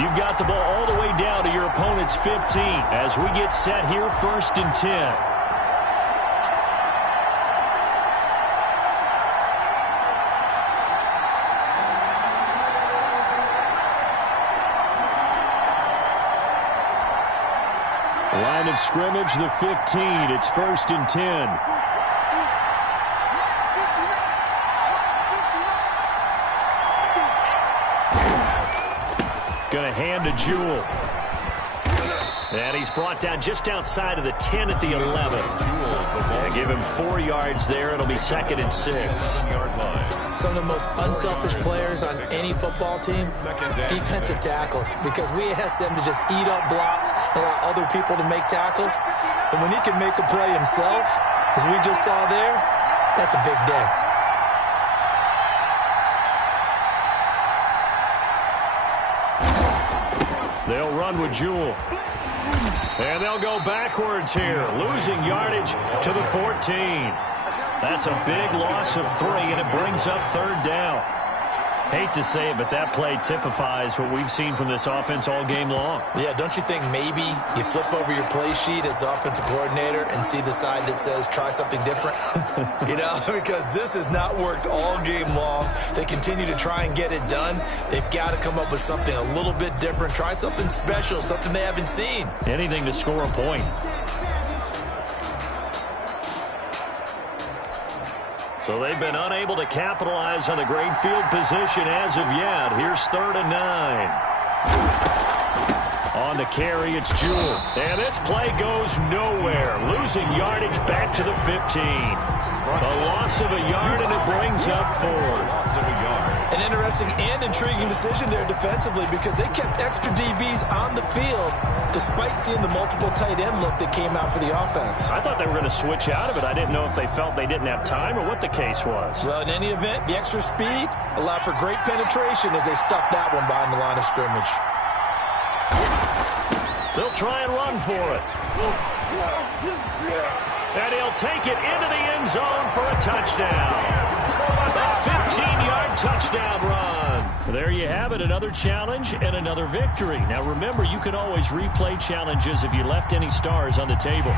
You've got the ball all the way down to your opponent's 15 as we get set here 1st and 10. Line of scrimmage, the 15. It's 1st and 10. Going to hand to Jewell. And he's brought down just outside of the 10 at the 11. Yeah, give him 4 yards there. It'll be 2nd and 6. Some of the most unselfish players on any football team, defensive tackles, because we ask them to just eat up blocks and allow other people to make tackles. And when he can make a play himself, as we just saw there, that's a big day. They'll run with Jewell. And they'll go backwards here, losing yardage to the 14. That's a big loss of 3, and it brings up 3rd down. Hate to say it, but that play typifies what we've seen from this offense all game long. Yeah, don't you think maybe you flip over your play sheet as the offensive coordinator and see the side that says try something different? You know, because this has not worked all game long. They continue to try and get it done. They've got to come up with something a little bit different. Try something special, something they haven't seen. Anything to score a point. So they've been unable to capitalize on the great field position as of yet. Here's 3rd and 9. On the carry, it's Jewell. And this play goes nowhere. Losing yardage back to the 15. A loss of a yard, and it brings up 4th. An interesting and intriguing decision there defensively because they kept extra DBs on the field despite seeing the multiple tight end look that came out for the offense. I thought they were going to switch out of it. I didn't know if they felt they didn't have time or what the case was. Well, in any event, the extra speed allowed for great penetration as they stuffed that one behind the line of scrimmage. They'll try and run for it. And he'll take it into the end zone for a touchdown. A 15-yard touchdown run. There you have it, another challenge and another victory. Now remember, you can always replay challenges if you left any stars on the table.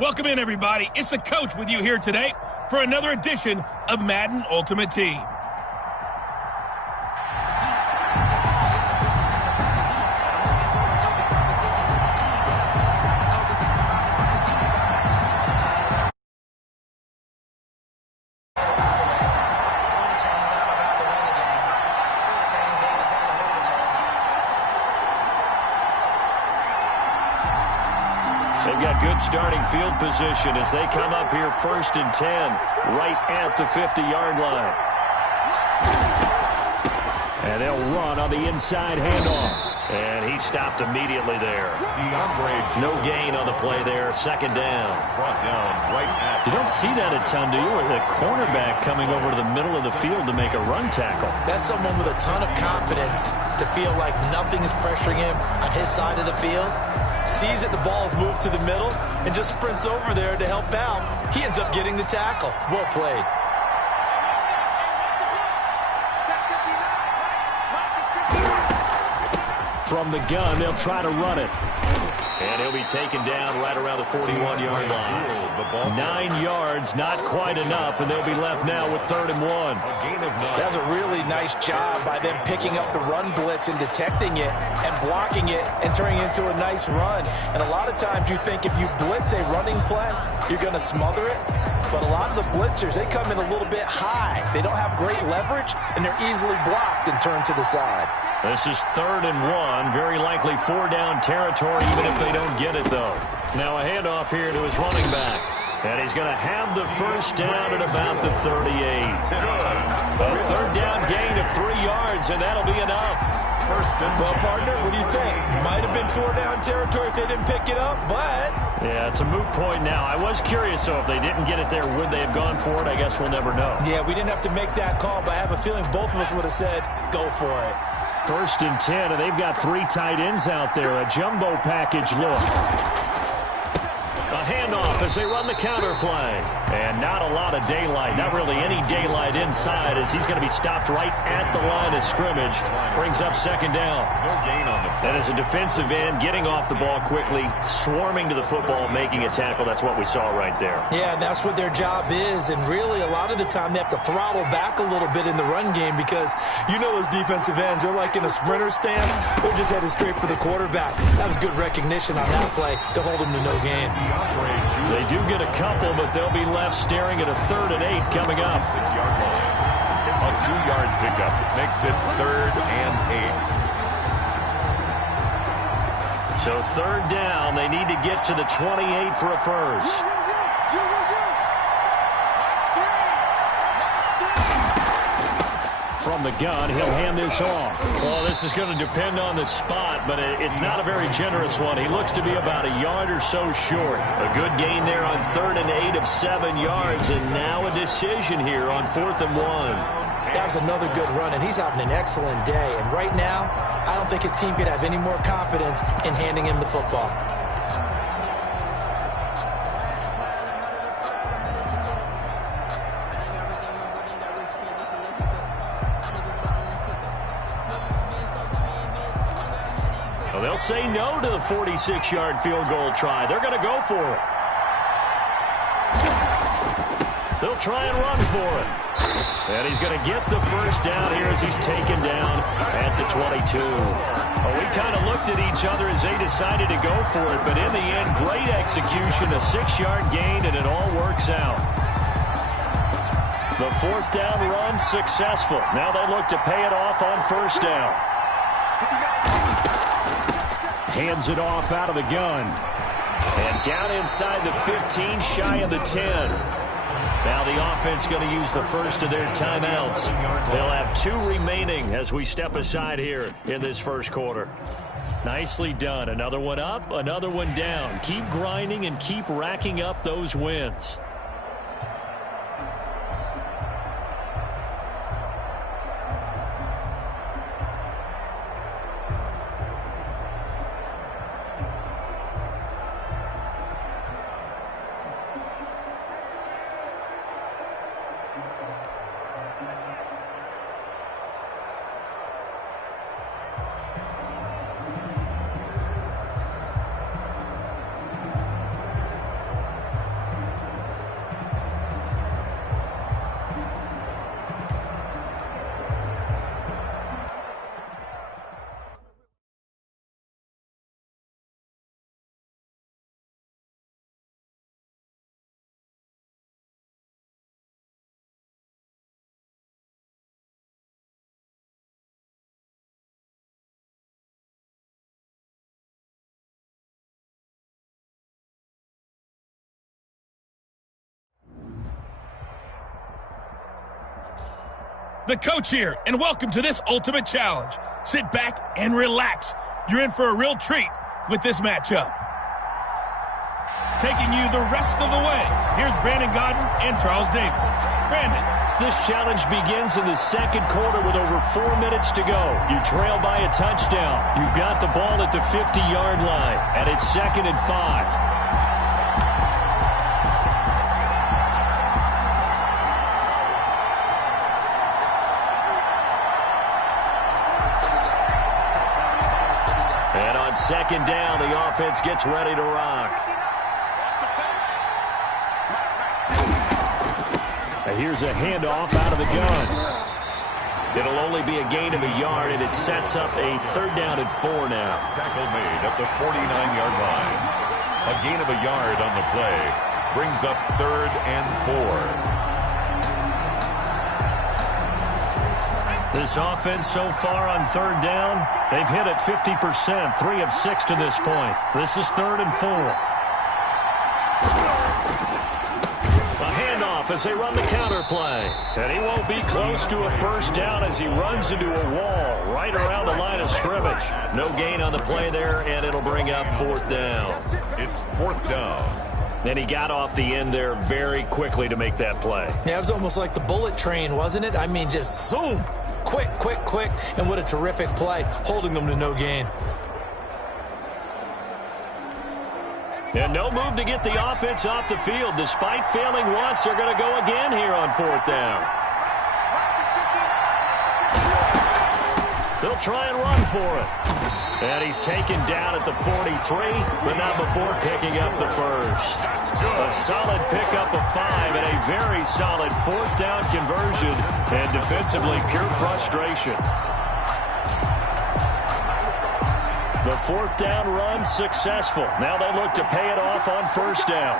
Welcome in, everybody. It's the coach with you here today for another edition of Madden Ultimate Team. They've got good starting field position as they come up here 1st and 10, right at the 50-yard line. And they'll run on the inside handoff. And he stopped immediately there. No gain on the play there. 2nd down. You don't see that a ton, do you? With a cornerback coming over to the middle of the field to make a run tackle. That's someone with a ton of confidence to feel like nothing is pressuring him on his side of the field. sees that the ball's moved to the middle, and just sprints over there to help out. He ends up getting the tackle. Well played. From the gun, they'll try to run it. And he'll be taken down right around the 41-yard line. 9 yards, not quite enough, and they'll be left now with 3rd and 1. That's a really nice job by them picking up the run blitz and detecting it and blocking it and turning it into a nice run. And a lot of times you think if you blitz a running play, you're going to smother it. But a lot of the blitzers, they come in a little bit high. They don't have great leverage, and they're easily blocked and turned to the side. This is 3rd and 1, very likely 4-down territory, even if they don't get it, though. Now a handoff here to his running back. And he's going to have the first down at about the 38. A 3rd down gain of 3 yards, and that'll be enough. Well, partner, what do you think? Might have been 4-down territory if they didn't pick it up, but... Yeah, it's a moot point now. I was curious, though, if they didn't get it there, would they have gone for it? I guess we'll never know. Yeah, we didn't have to make that call, but I have a feeling both of us would have said, go for it. 1st and 10, and they've got 3 tight ends out there. A jumbo package look. A handoff as they run the counter play. And not a lot of daylight. Not really any daylight inside as he's going to be stopped right at the line of scrimmage. Brings up 2nd down. And as a defensive end, getting off the ball quickly, swarming to the football, making a tackle. That's what we saw right there. Yeah, that's what their job is. And really, a lot of the time, they have to throttle back a little bit in the run game because you know those defensive ends, they're like in a sprinter stance. They're just headed straight for the quarterback. That was good recognition on that play to hold them to no gain. They do get a couple, but they'll be left staring at a 3rd and 8 coming up. A 2-yard pickup makes it 3rd and 8. So 3rd down, they need to get to the 28 for a first. From the gun, he'll hand this off. Well, this is going to depend on the spot, but it's not a very generous one. He looks to be about a yard or so short. A good gain there on 3rd and 8 of 7 yards, and now a decision here on 4th and 1. That was another good run, and he's having an excellent day. And right now, I don't think his team could have any more confidence in handing him the football. Well, they'll say no to the 46-yard field goal try. They're going to go for it. They'll try and run for it. And he's going to get the first down here as he's taken down at the 22. Well, we kind of looked at each other as they decided to go for it, but in the end, great execution, a 6-yard gain, and it all works out. The 4th down run successful. Now they look to pay it off on 1st down. Hands it off out of the gun. And down inside the 15, shy of the 10. Now the offense going to use the first of their timeouts. They'll have 2 remaining as we step aside here in this first quarter. Nicely done. Another one up, another one down. Keep grinding and keep racking up those wins. The coach here, and welcome to this ultimate challenge. Sit back and relax. You're in for a real treat with this matchup. Taking you the rest of the way, here's Brandon Godden and Charles Davis. Brandon. This challenge begins in the second quarter with over 4 minutes to go. You trail by a touchdown. You've got the ball at the 50-yard line, and it's 2nd and 5. And on 2nd down, the offense gets ready to rock. And here's a handoff out of the gun. It'll only be a gain of a yard, and it sets up a 3rd down and 4 now. Tackle made at the 49-yard line. A gain of a yard on the play brings up 3rd and 4. This offense so far on 3rd down, they've hit it 50%, 3 of 6 to this point. This is 3rd and 4. As they run the counter play. And he won't be close to a 1st down as he runs into a wall right around the line of scrimmage. No gain on the play there, and it'll bring up 4th down. It's 4th down. And he got off the end there very quickly to make that play. Yeah, it was almost like the bullet train, wasn't it? I mean, just zoom. Quick, quick, quick. And what a terrific play, holding them to no gain. And no move to get the offense off the field. Despite failing once, they're going to go again here on 4th down. They'll try and run for it. And he's taken down at the 43, but not before picking up the 1st. A solid pickup of 5 and a very solid 4th down conversion. And defensively, pure frustration. The 4th down run successful. Now they look to pay it off on 1st down.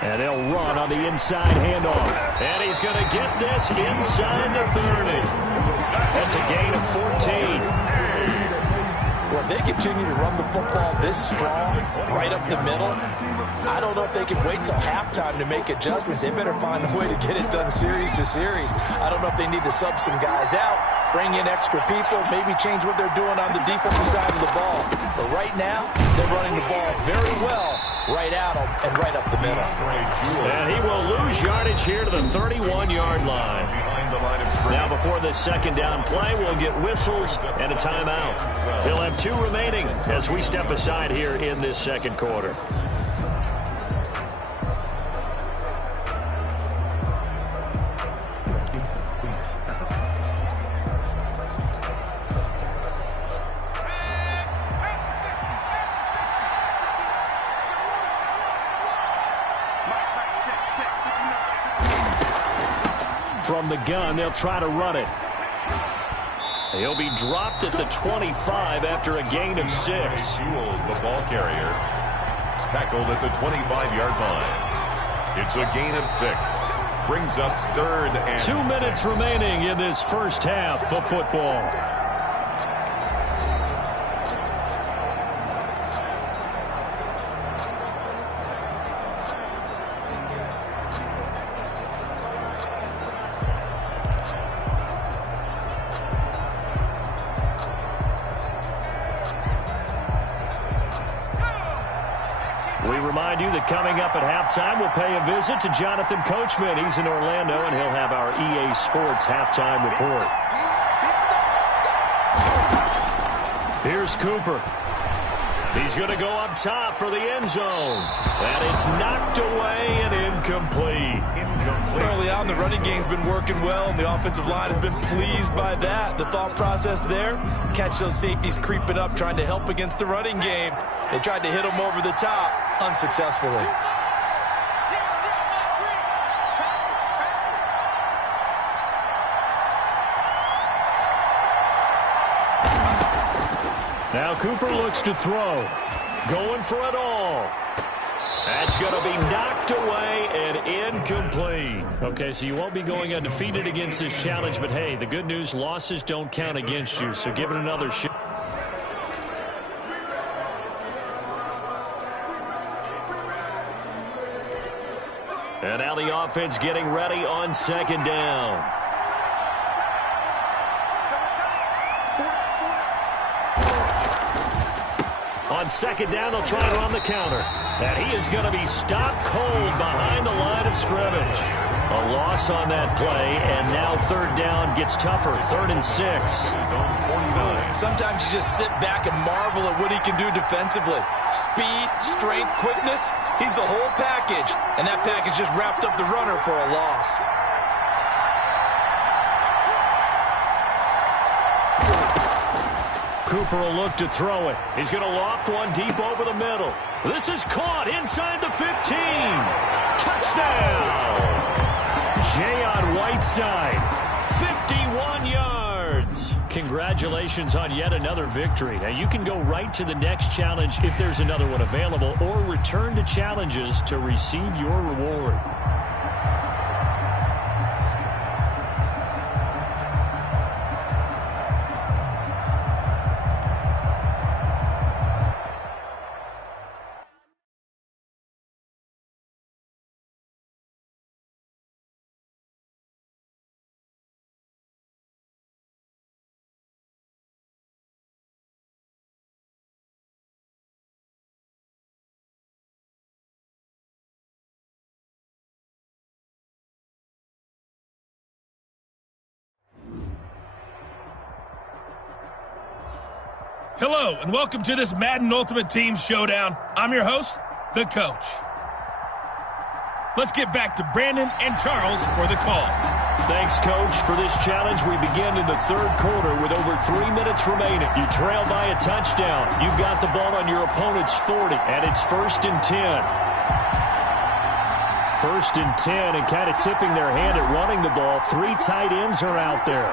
And they'll run on the inside handoff. And he's going to get this inside the 30. That's a gain of 14. Well, if they continue to run the football this strong, right up the middle, I don't know if they can wait till halftime to make adjustments. They better find a way to get it done series to series. I don't know if they need to sub some guys out, bring in extra people, maybe change what they're doing on the defensive side of the ball. But right now, they're running the ball very well right out and right up the middle. And he will lose yardage here to the 31-yard line. Now before this 2nd down play, we'll get whistles and a timeout. He'll have 2 remaining as we step aside here in this 2nd quarter. From the gun, they'll try to run it. He'll be dropped at the 25 after a gain of 6. The ball carrier tackled at the 25-yard line. It's a gain of 6. Brings up 3rd and 2 minutes remaining in this first half of football. We remind you that coming up at halftime, we'll pay a visit to Jonathan Coachman. He's in Orlando, and he'll have our EA Sports halftime report. Here's Cooper. He's going to go up top for the end zone. And it's knocked away and incomplete. Early on, the running game's been working well, and the offensive line has been pleased by that. The thought process there, catch those safeties creeping up, trying to help against the running game. They tried to hit them over the top, unsuccessfully. Now Cooper looks to throw. Going for it all. That's going to be knocked away and incomplete. Okay, so you won't be going undefeated against this challenge, but hey, the good news, losses don't count against you, so give it another shot. And now the offense getting ready on 2nd down. On second down, they'll try to run the counter. And he is going to be stopped cold behind the line of scrimmage. A loss on that play, and now third down gets tougher. 3rd and 6. Sometimes you just sit back and marvel at what he can do defensively. Speed, strength, quickness, he's the whole package. And that package just wrapped up the runner for a loss. Cooper will look to throw it. He's going to loft one deep over the middle. This is caught inside the 15. Touchdown! Jay on Whiteside. 51 yards. Congratulations on yet another victory. Now, you can go right to the next challenge if there's another one available, or return to challenges to receive your reward. Hello, and welcome to this Madden Ultimate Team Showdown. I'm your host, the Coach. Let's get back to Brandon and Charles for the call. Thanks, Coach. For this challenge, we begin in the third quarter with over 3 minutes remaining. You trail by a touchdown. You've got the ball on your opponent's 40, and it's 1st and 10. 1st and 10, and kind of tipping their hand at running the ball. 3 tight ends are out there.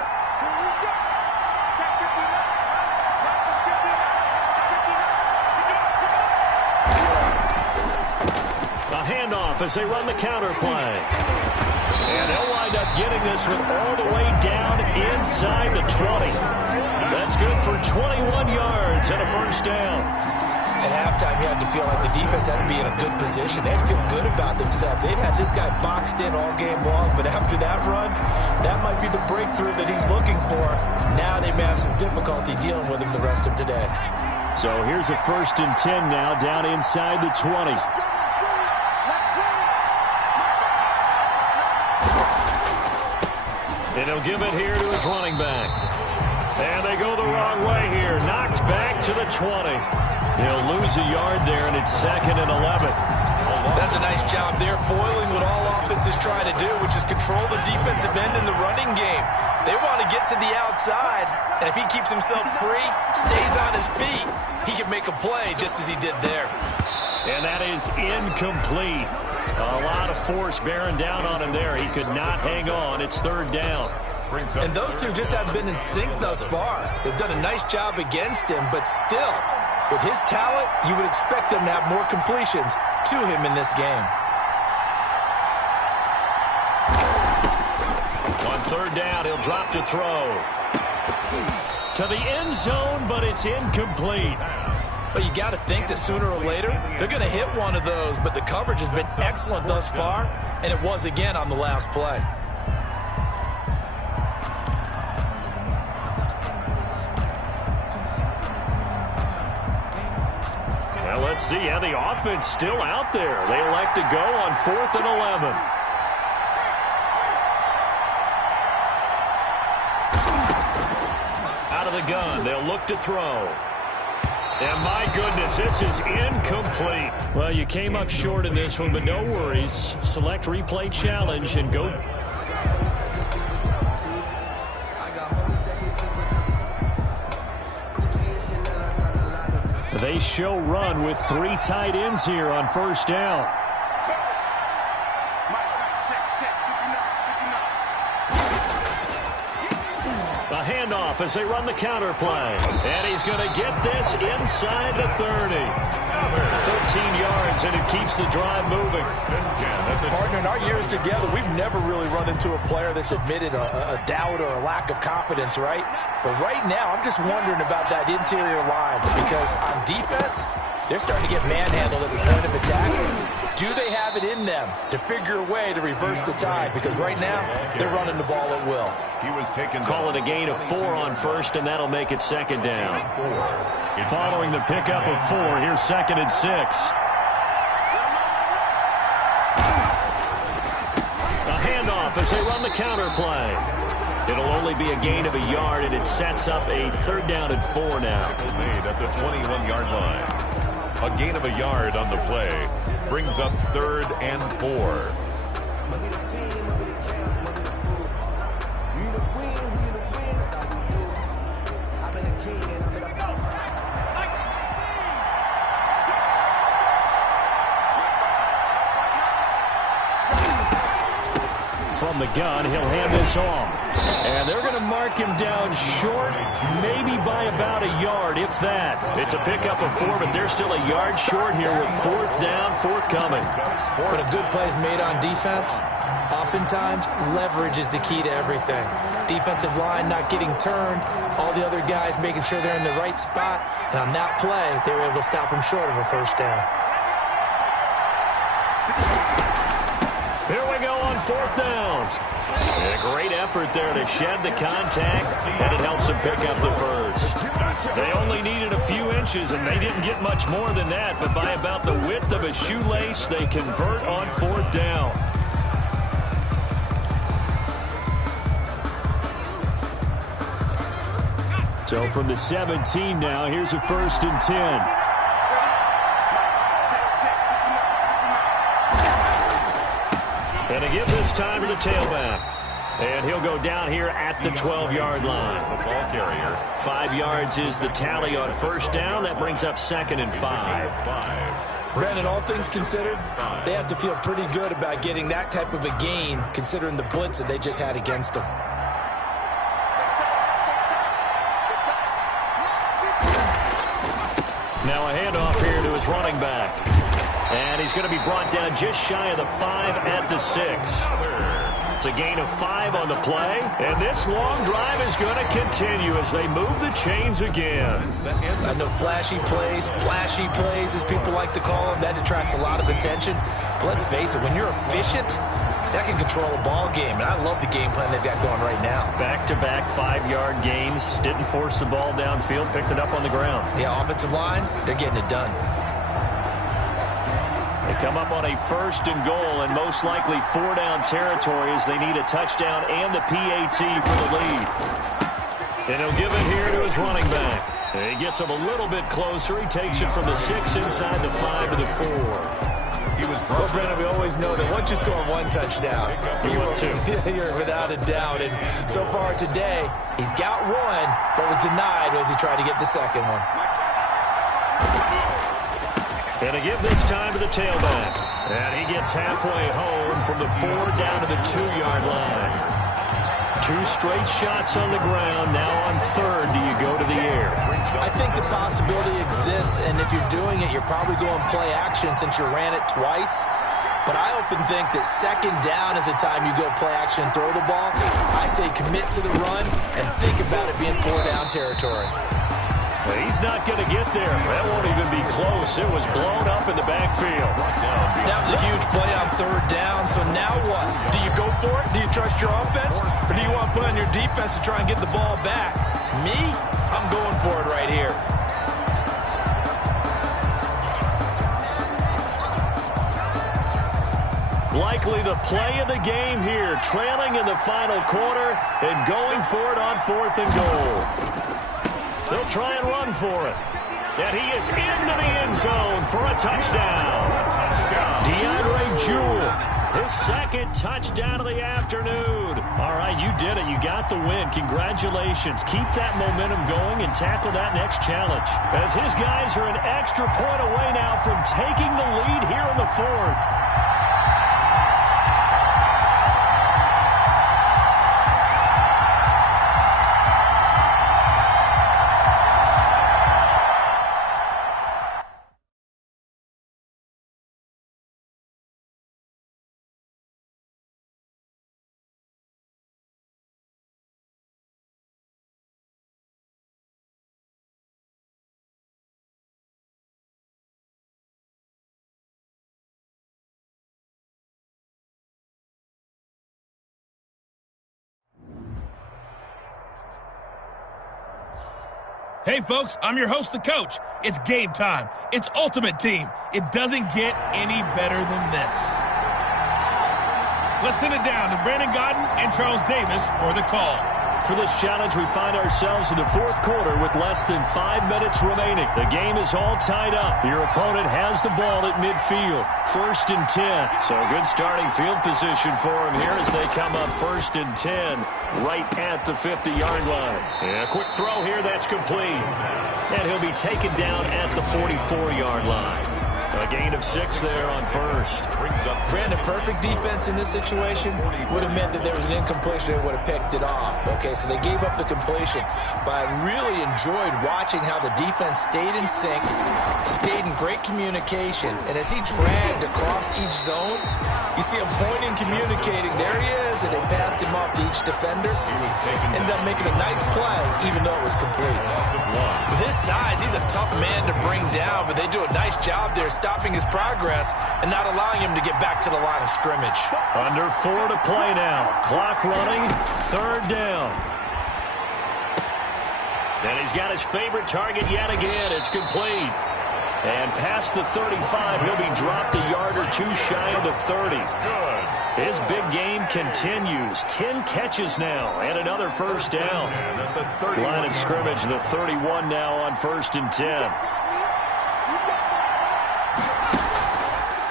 As they run the counter play. And they'll wind up getting this one all the way down inside the 20. That's good for 21 yards and a 1st down. At halftime, you had to feel like the defense had to be in a good position. They had to feel good about themselves. They'd had this guy boxed in all game long, but after that run, that might be the breakthrough that he's looking for. Now they may have some difficulty dealing with him the rest of today. So here's a 1st and 10 now down inside the 20. And he'll give it here to his running back. And they go the wrong way here. Knocked back to the 20. He'll lose a yard there, and it's 2nd and 11. That's a nice job there, foiling what all offenses try to do, which is control the defensive end in the running game. They want to get to the outside, and if he keeps himself free, stays on his feet, he can make a play just as he did there. And that is incomplete. A lot of force bearing down on him there. He could not hang on. It's 3rd down. And those two just haven't been in sync thus far. They've done a nice job against him, but still, with his talent, you would expect them to have more completions to him in this game. On 3rd down, he'll drop to throw. To the end zone, but it's incomplete. But you got to think that sooner or later, they're going to hit one of those, but the coverage has been excellent thus far, and it was again on the last play. Well, let's see how the offense still out there. They elect to go on 4th and 11. Out of the gun, they'll look to throw. And my goodness, this is incomplete. Well, you came up short in this one, but no worries. Select replay challenge and go. They show run with 3 tight ends here on 1st down. A handoff as they run the counter play. And he's going to get this inside the 30. 13 yards, and it keeps the drive moving. Partner, in our years together, we've never really run into a player that's admitted a doubt or a lack of confidence, right? But right now, I'm just wondering about that interior line because on defense, they're starting to get manhandled at the point of attack. Do they have it in them to figure a way to reverse the tide? Because right now, they're running the ball at will. Calling a gain of 4 on first, and that'll make it second down. Following the pickup of 4, here's 2nd and 6. A handoff as they run the counter play. It'll only be a gain of a yard, and it sets up a 3rd down and 4 now. Made at the 21-yard line. A gain of a yard on the play brings up 3rd and 4. From the gun, he'll hand this off. And they're going to mark him down short, maybe by about a yard, if that. It's a pickup of 4, but they're still a yard short here with 4th down, forthcoming. When a good play is made on defense, oftentimes leverage is the key to everything. Defensive line not getting turned, all the other guys making sure they're in the right spot. And on that play, they were able to stop him short of a 1st down. Here we go on 4th down. And a great effort there to shed the contact, and it helps them pick up the first. They only needed a few inches, and they didn't get much more than that, but by about the width of a shoelace, they convert on 4th down. So from the 17 now, here's a 1st and 10. And a give this time to the tailback. And he'll go down here at the 12-yard line. The ball carrier. 5 yards is the tally on 1st down. That brings up 2nd and 5. Brandon, all things considered, they have to feel pretty good about getting that type of a gain, considering the blitz that they just had against them. Now a handoff here to his running back. And he's going to be brought down just shy of the 5 at the 6. It's a gain of 5 on the play. And this long drive is going to continue as they move the chains again. I know flashy plays, splashy plays, as people like to call them, that attracts a lot of attention. But let's face it, when you're efficient, that can control a ball game. And I love the game plan they've got going right now. Back-to-back 5-yard gains. Didn't force the ball downfield. Picked it up on the ground. Yeah, offensive line, they're getting it done. They come up on a 1st and goal, and most likely 4-down territory as they need a touchdown and the PAT for the lead. And he'll give it here to his running back. He gets him a little bit closer. He takes it from the 6 inside the 5 to the 4. Well, Brandon, we always know that once you score 1 touchdown, you're without a doubt. And so far today, he's got 1, but was denied as he tried to get the 2nd one. And to give this time to the tailback. And he gets halfway home from the 4 down to the 2-yard line. 2 straight shots on the ground. Now on 3rd, do you go to the air? I think the possibility exists, and if you're doing it, you're probably going play action since you ran it twice. But I often think that 2nd down is the time you go play action and throw the ball. I say commit to the run and think about it being 4-down territory. Well, he's not going to get there. That won't even be close. It was blown up in the backfield. That was a huge play on 3rd down. So now what? Do you go for it? Do you trust your offense? Or do you want to put on your defense to try and get the ball back? Me? I'm going for it right here. Likely the play of the game here. Trailing in the final quarter and going for it on 4th and goal. They'll try and run for it. And he is into the end zone for a touchdown. DeAndre Jewell, his 2nd touchdown of the afternoon. All right, you did it. You got the win. Congratulations. Keep that momentum going and tackle that next challenge. As his guys are an extra point away now from taking the lead here in the 4th. Hey, folks, I'm your host, the coach. It's game time. It's Ultimate Team. It doesn't get any better than this. Let's send it down to Brandon Godden and Charles Davis for the call. For this challenge, we find ourselves in the fourth quarter with less than 5 minutes remaining. The game is all tied up. Your opponent has the ball at midfield. 1st and 10. So good starting field position for him here as they come up 1st and 10 right at the 50-yard line. And a quick throw here that's complete. And he'll be taken down at the 44-yard line. A gain of 6 there on 1st. Brandon, perfect defense in this situation would have meant that there was an incompletion and would have picked it off. Okay, so they gave up the completion. But I really enjoyed watching how the defense stayed in sync, stayed in great communication, and as he dragged across each zone, you see him pointing, communicating. There he is, and they passed him off to each defender. Ended up making a nice play, even though it was complete. With his size, he's a tough man to bring down, but they do a nice job there stopping his progress and not allowing him to get back to the line of scrimmage. Under 4 to play now. Clock running. 3rd down. And he's got his favorite target yet again. It's complete. And past the 35, he'll be dropped a yard or 2 shy of the 30. His big game continues. 10 catches now and another 1st down. Line of scrimmage, the 31 now on 1st and 10.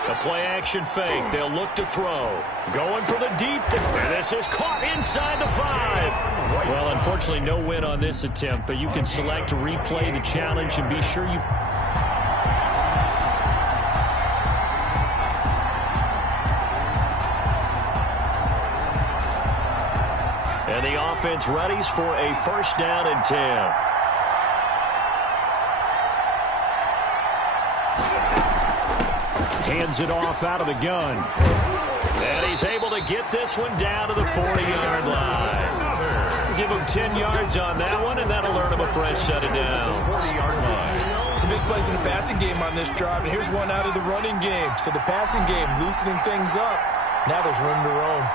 The play-action fake. They'll look to throw. Going for the deep. And this is caught inside the 5. Well, unfortunately, no win on this attempt, but you can select to replay the challenge and be sure you... And the offense readies for a 1st down and 10. Hands it off out of the gun. And he's able to get this one down to the 40-yard line. Give him 10 yards on that one, and that'll earn him a fresh set of downs. 40-yard line. Some big plays in the passing game on this drive, and here's one out of the running game. So the passing game loosening things up. Now there's room to roam.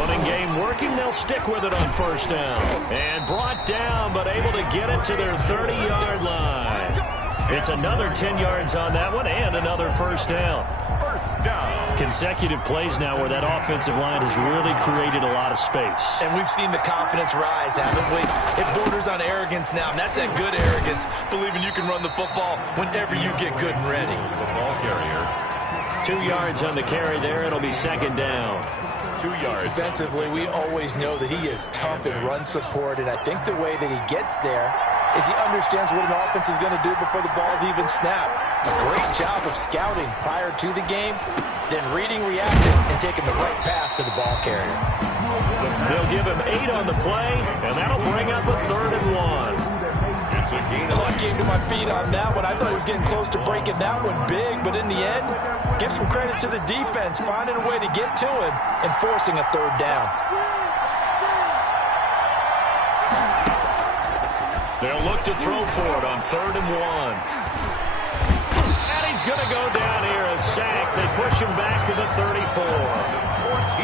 Running game working. They'll stick with it on 1st down. And brought down, but able to get it to their 30-yard line. It's another 10 yards on that one and another 1st down. Consecutive plays now where that offensive line has really created a lot of space. And we've seen the confidence rise, haven't we? It borders on arrogance now, and that's that good arrogance, believing you can run the football whenever you get good and ready. The ball carrier. 2 yards on the carry there. It'll be 2nd down. 2 yards. Defensively, we always know that he is tough in run support, and I think the way that he gets there is he understands what an offense is going to do before the ball's even snapped. A great job of scouting prior to the game, then reading, reacting, and taking the right path to the ball carrier. They'll give him 8 on the play, and that'll bring up a 3rd and 1. It's a gain of I came to my feet on that one. I thought he was getting close to breaking that one big, but in the end, give some credit to the defense, finding a way to get to him and forcing a 3rd down. They'll look to throw for it on 3rd and 1. And he's going to go down here, a sack. They push him back to the 34.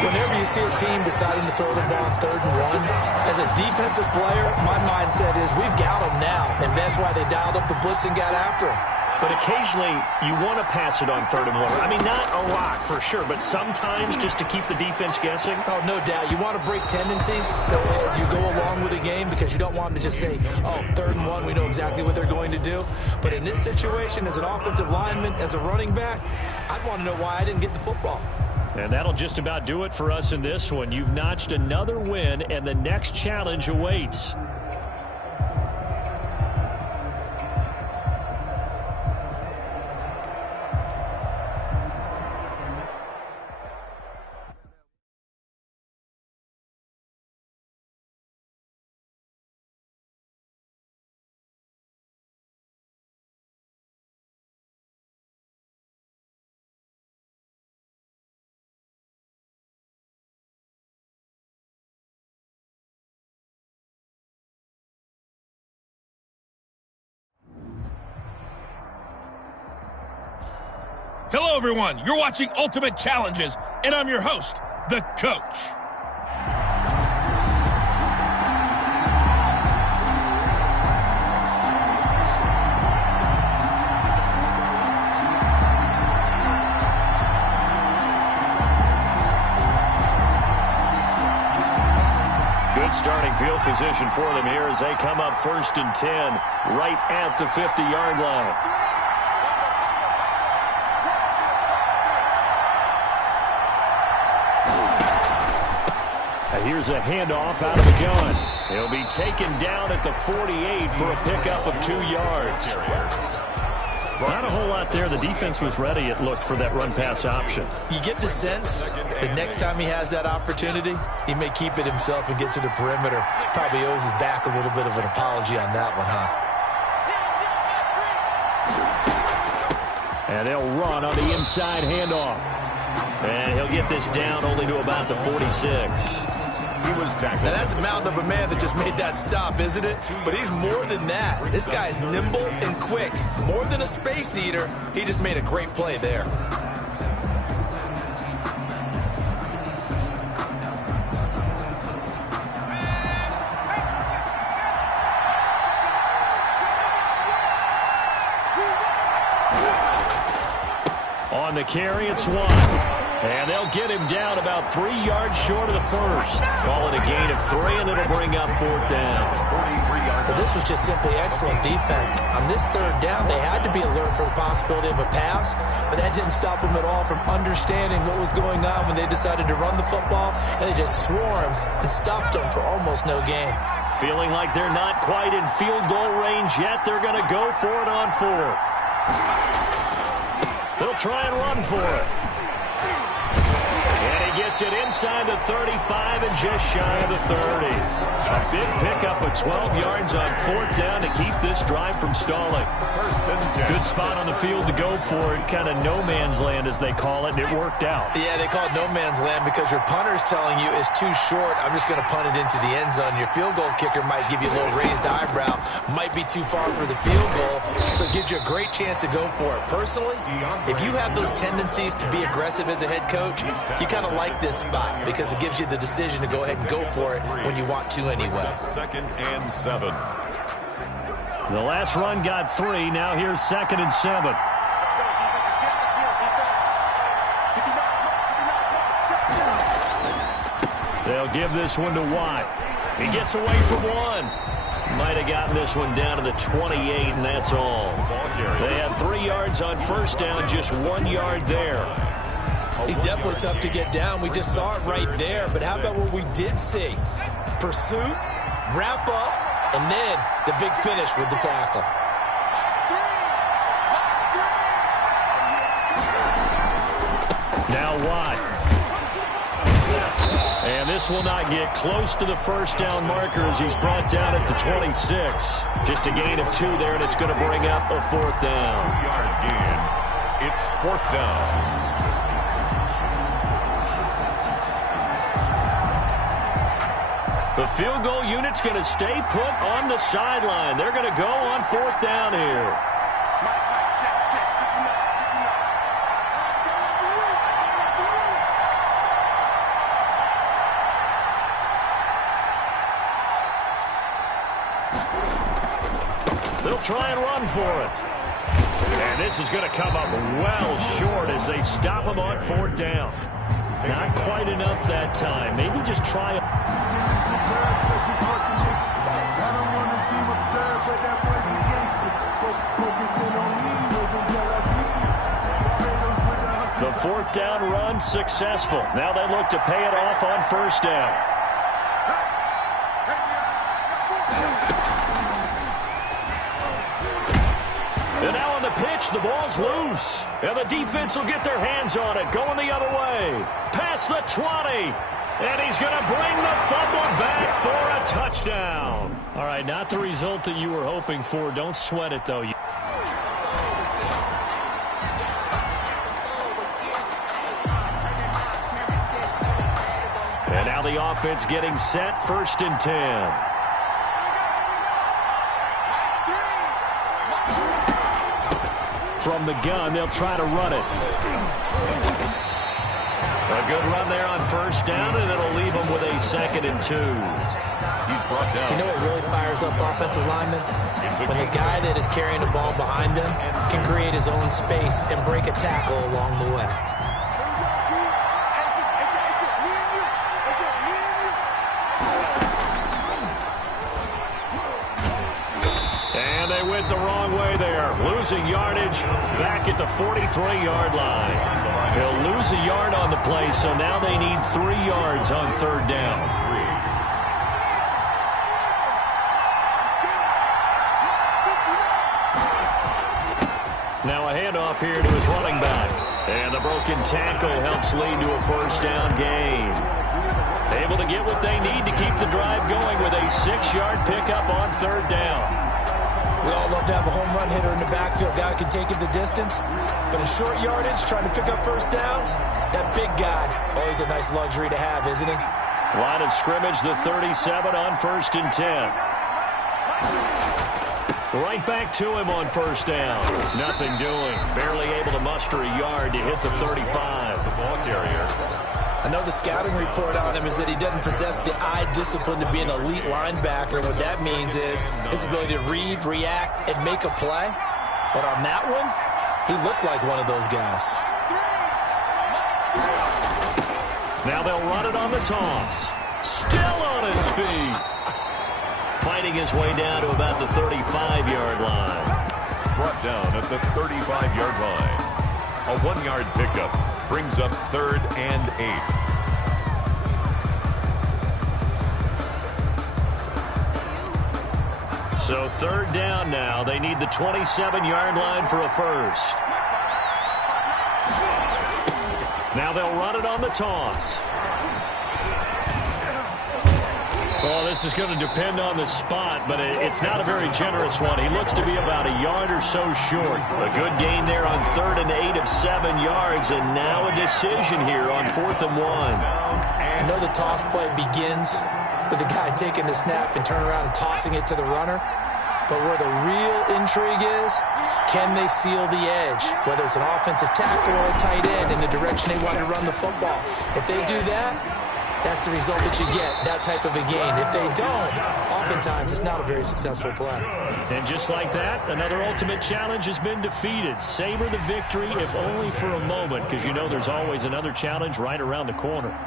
Whenever you see a team deciding to throw the ball on 3rd and 1, as a defensive player, my mindset is we've got them now, and that's why they dialed up the blitz and got after him. But occasionally, you want to pass it on 3rd and 1. I mean, not a lot for sure, but sometimes just to keep the defense guessing. Oh, no doubt. You want to break tendencies as you go along with the game because you don't want them to just say, oh, 3rd and 1, we know exactly what they're going to do. But in this situation, as an offensive lineman, as a running back, I'd want to know why I didn't get the football. And that'll just about do it for us in this one. You've notched another win, and the next challenge awaits. Hello, everyone. You're watching Ultimate Challenges, and I'm your host, the Coach. starting field position for them here as they come up 1st and 10 right at the 50-yard line. Here's a handoff out of the gun. He'll be taken down at the 48 for a pickup of 2 yards. Not a whole lot there. The defense was ready, it looked, for that run-pass option. You get the sense that next time he has that opportunity, he may keep it himself and get to the perimeter. Probably owes his back a little bit of an apology on that one, huh? And they'll run on the inside handoff. And he'll get this down only to about the 46. He was tackled. Now, that's a mountain of a man that just made that stop, isn't it? But he's more than that. This guy is nimble and quick. More than a space eater, he just made a great play there. On the carry, it's 1. And they'll get him down about 3 yards short of the first. Call it a gain of 3, and it'll bring up 4th down. But this was just simply excellent defense. On this 3rd down, they had to be alert for the possibility of a pass, but that didn't stop them at all from understanding what was going on when they decided to run the football, and they just swarmed and stuffed them for almost no gain. Feeling like they're not quite in field goal range yet, they're going to go for it on 4th. They'll try and run for it. And he gets it inside the 35 and just shy of the 30. A big pickup of 12 yards on 4th down to keep this drive from stalling. 1st and 10. Good spot on the field to go for it. Kind of no man's land, as they call it, and it worked out. Yeah, they call it no man's land because your punter's telling you it's too short. I'm just going to punt it into the end zone. Your field goal kicker might give you a little raised eyebrow. Might be too far for the field goal, so it gives you a great chance to go for it. Personally, if you have those tendencies to be aggressive as a head coach, you kind of like this spot because it gives you the decision to go ahead and go for it when you want to anyway. 2nd and 7. The last run got 3. Now here's 2nd and 7. Let's go, defense. Let's get on the field, defense. They'll give this one to Watt. He gets away from 1. Might have gotten this one down to the 28, and that's all. They had 3 yards on 1st down, just 1 yard there. He's definitely tough to get down. We just saw it right there. But how about what we did see? Pursuit, wrap up, and then the big finish with the tackle. Now Watt. And this will not get close to the 1st down marker as he's brought down at the 26. Just a gain of 2 there, and it's going to bring up a 4th down. 2-yard gain. It's 4th down. The field goal unit's going to stay put on the sideline. They're going to go on 4th down here. They'll try and run for it. And this is going to come up well short as they stop him on 4th down. Not quite enough that time. Maybe just try it. The 4th down run successful. Now they look to pay it off on 1st down. And now on the pitch, the ball's loose. And the defense will get their hands on it, going the other way. Past the 20. And he's going to bring the fumble back for a touchdown. All right, not the result that you were hoping for. Don't sweat it, though. And now the offense getting set, 1st and 10. From the gun, they'll try to run it. A good run there on 1st down, and it'll leave them with a 2nd and 2. He's brought down. You know what really fires up offensive linemen? When the guy that is carrying the ball behind him can create his own space and break a tackle along the way. play there. Losing yardage back at the 43-yard line. He'll lose a yard on the play, so now they need 3 yards on third down. Now a handoff here to his running back. And the broken tackle helps lead to a first down gain. Able to get what they need to keep the drive going with a 6-yard pickup on third down. We all love to have a home run hitter in the backfield. Guy can take it the distance. But in short yardage, trying to pick up first downs, that big guy, always a nice luxury to have, isn't he? Line of scrimmage, the 37 on 1st and 10. Right back to him on first down. Nothing doing. Barely able to muster a yard to hit the 35. The ball carrier. I know the scouting report on him is that he doesn't possess the eye discipline to be an elite linebacker. What that means is his ability to read, react, and make a play. But on that one, he looked like one of those guys. Now they'll run it on the toss. Still on his feet. Fighting his way down to about the 35-yard line. Brought down at the 35-yard line. A 1-yard pickup brings up 3rd and 8. So third down now. They need the 27-yard line for a first. Now they'll run it on the toss. Well, this is going to depend on the spot, but it's not a very generous one. He looks to be about a yard or so short. A good gain there on 3rd and 8 of 7 yards, and now a decision here on 4th and 1. I know the toss play begins with the guy taking the snap and turning around and tossing it to the runner. But where the real intrigue is, can they seal the edge, whether it's an offensive tackle or a tight end in the direction they want to run the football? If they do that, that's the result that you get, that type of a gain. If they don't, oftentimes it's not a very successful play. And just like that, another ultimate challenge has been defeated. Savor the victory, if only for a moment, because you know there's always another challenge right around the corner.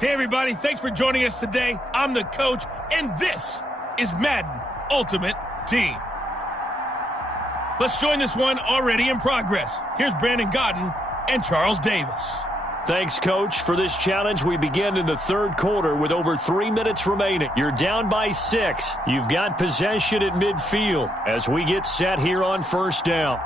Hey, everybody. Thanks for joining us today. I'm the coach, and this is Madden Ultimate Team. Let's join this one already in progress. Here's Brandon Godden and Charles Davis. Thanks, Coach. For this challenge, we begin in the third quarter with over 3 minutes remaining. You're down by 6. You've got possession at midfield as we get set here on first down.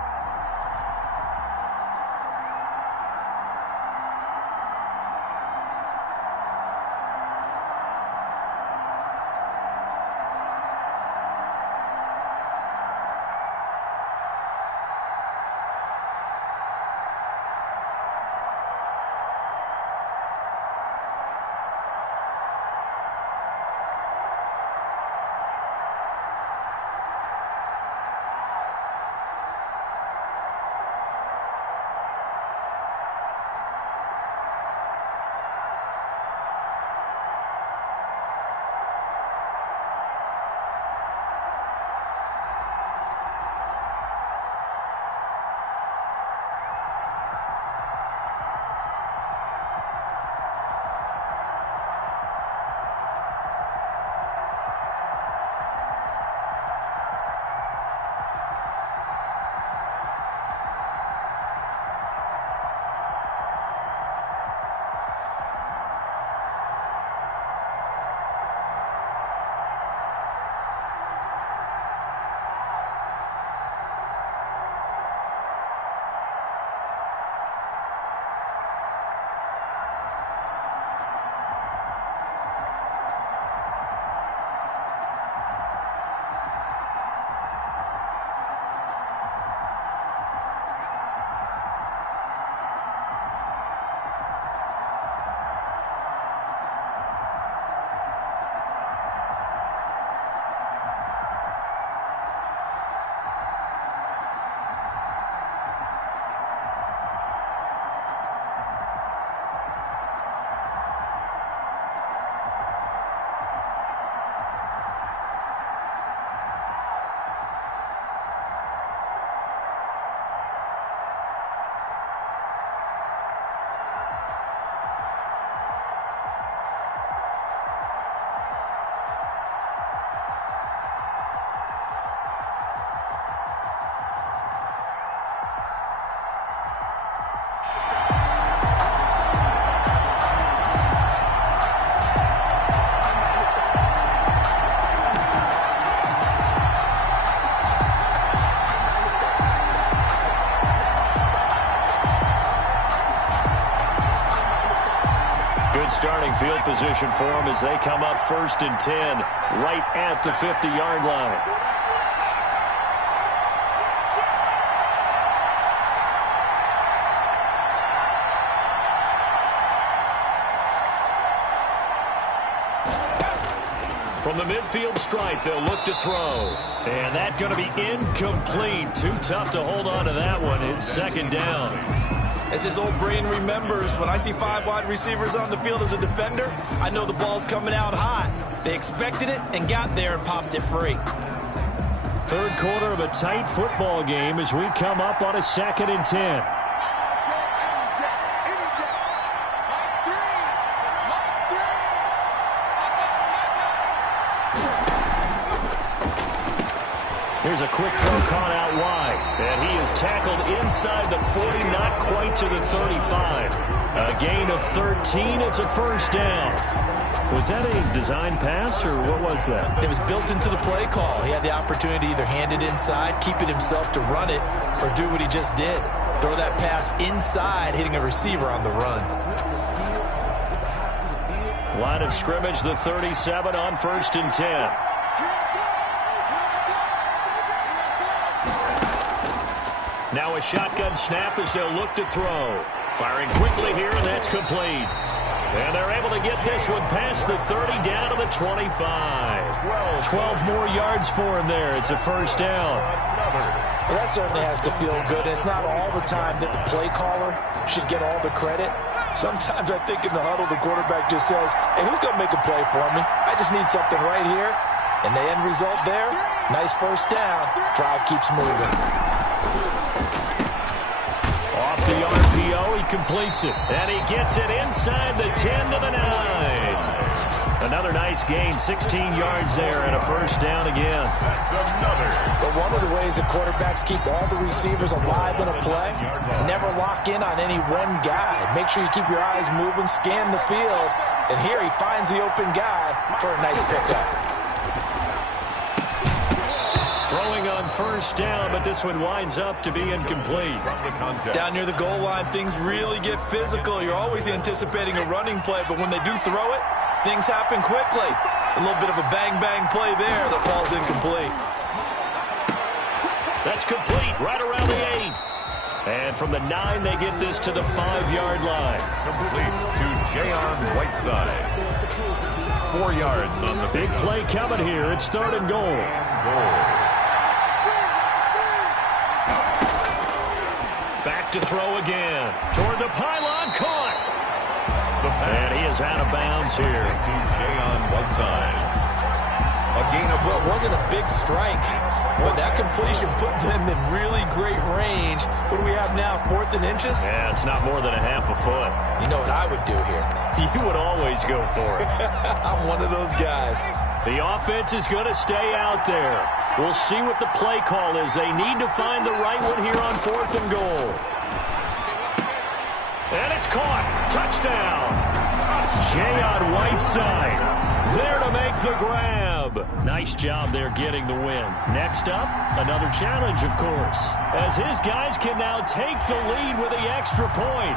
Good starting field position for them as they come up 1st and 10 right at the 50-yard line. From the midfield stripe, they'll look to throw. And that's going to be incomplete. Too tough to hold on to that one. It's 2nd down. As his old brain remembers, when I see 5 wide receivers on the field as a defender, I know the ball's coming out hot. They expected it and got there and popped it free. 3rd quarter of a tight football game as we come up on a 2nd and 10. Here's a quick throw caught out wide. And he is tackled inside the 40, not quite to the 35. A gain of 13. It's a 1st down. Was that a design pass, or what was that? It was built into the play call. He had the opportunity to either hand it inside, keep it himself to run it, or do what he just did. Throw that pass inside, hitting a receiver on the run. Line of scrimmage, the 37 on 1st and 10. Now a shotgun snap as they'll look to throw. Firing quickly here, and that's complete. And they're able to get this one past the 30 down to the 25. 12 more yards for him there. It's a 1st down. Well, that certainly has to feel good. It's not all the time that the play caller should get all the credit. Sometimes I think in the huddle, the quarterback just says, hey, who's going to make a play for me? I just need something right here. And the end result there, nice 1st down. Drive keeps moving. Off the RPO, he completes it. And he gets it inside the 10 to the 9. Another nice gain, 16 yards there, and a 1st down again. That's another. But one of the ways the quarterbacks keep all the receivers alive in a play, never lock in on any one guy. Make sure you keep your eyes moving, scan the field. And here he finds the open guy for a nice pickup. Throwing on 1st down, but this one winds up to be incomplete. Down near the goal line, things really get physical. You're always anticipating a running play, but when they do throw it, things happen quickly. A little bit of a bang-bang play there that falls incomplete. That's complete right around the 8. And from the 9, they get this to the 5-yard line. Complete to Jayon Whiteside. 4 yards on the Big play coming here. It's 3rd and goal. Back to throw again. Toward the pylon, caught. And he is out of bounds here. To Jayon Whiteside. A gain of, well, it wasn't a big strike, but that completion put them in really great range. What do we have now, 4th and inches? Yeah, it's not more than a half a foot. You know what I would do here? You would always go for it. I'm one of those guys. The offense is going to stay out there. We'll see what the play call is. They need to find the right one here on 4th and goal. And it's caught. Touchdown. Jayon Whiteside there to make the grab. Nice job there getting the win. Next up, another challenge, of course, as his guys can now take the lead with the extra point.